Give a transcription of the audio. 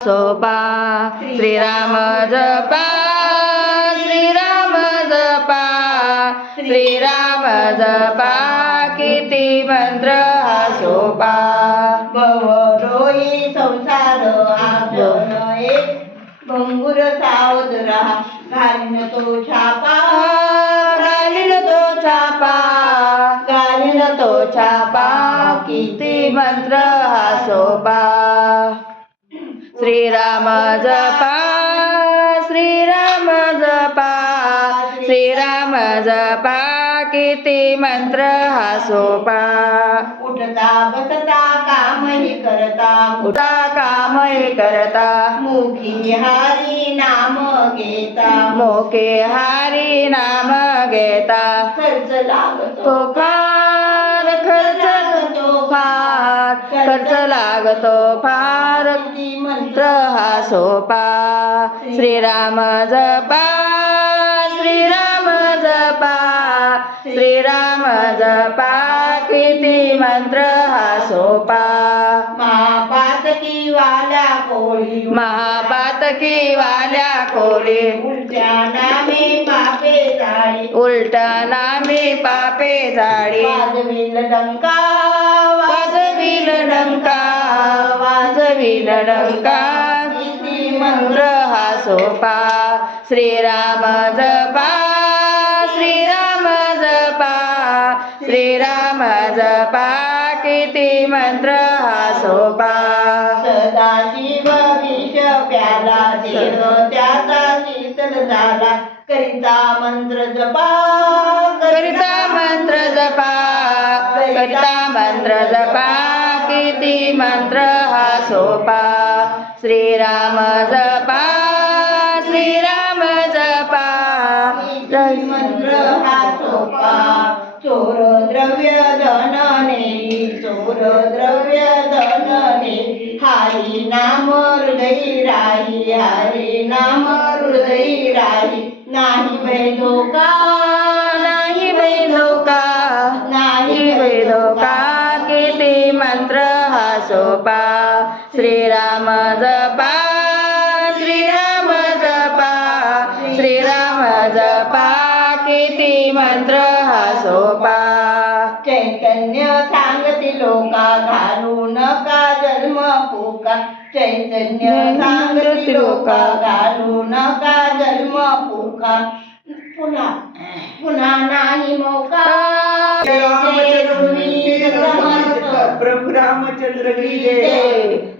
सोपा श्रीराम जपा श्रीराम जपा श्रीराम जपा किती मंत्र हा सोपा भवरोई संसार आपलं भंगुर सावध राहा घालीन तो छापा घालीन तो छापा घालीन तो छापा किती मंत्र हा सोपा श्रीराम जपा श्रीराम जपा श्रीराम जपा किती मंत्र हा सोपा उठता बसता कामही करता उठा कामही करता मुखी हारी नाम घेता मोके हारी नाम घेता खर्च लागतो तो फार खर्च लागतो फार खर्च लागतो फार किती मंत्र हा सोपा श्रीराम जपा श्रीराम जपा श्रीराम जपा किती मंत्र हा सोपा महापातकी वाल्या कोळी महापातकी वाल्या कोली उलट्या नामे पापे जाळी उलटा नामी पापे जाडी वाजविल डंका वाजविल डंका वाजविल डंका किती मंत्र हा सोपा श्रीराम जपा श्रीराम जपा श्रीराम जपा किती मंत्र हा सोपा सदाशिव विष प्याला देह त्याचा शीतल झाला करिता मंत्र जपा करिता मंत्र जपा करिता मंत्र जपा किती मंत्र हा सोपा श्रीराम जपा श्रीराम जपा मंत्र हा सोपा चोर द्रव्य धन नेई चोर द्रव्य धन नेई हरी नाम हृदयी राही हरी नाम हृदयी राही नाही भय धोका नाही बाई धोका नाही बाई धोका किती मंत्र हा सोपा श्रीराम जपा श्रीराम जपा श्रीराम जपा किती मंत्र हा सोपा चैतन्य सांगती लोका घालू नका जन्म फुका चैतन्य सांगती लोका घालू नका जन्म फुका पुन्हा पुन्हा नाही मौका प्रभु रामचंद्र की जय।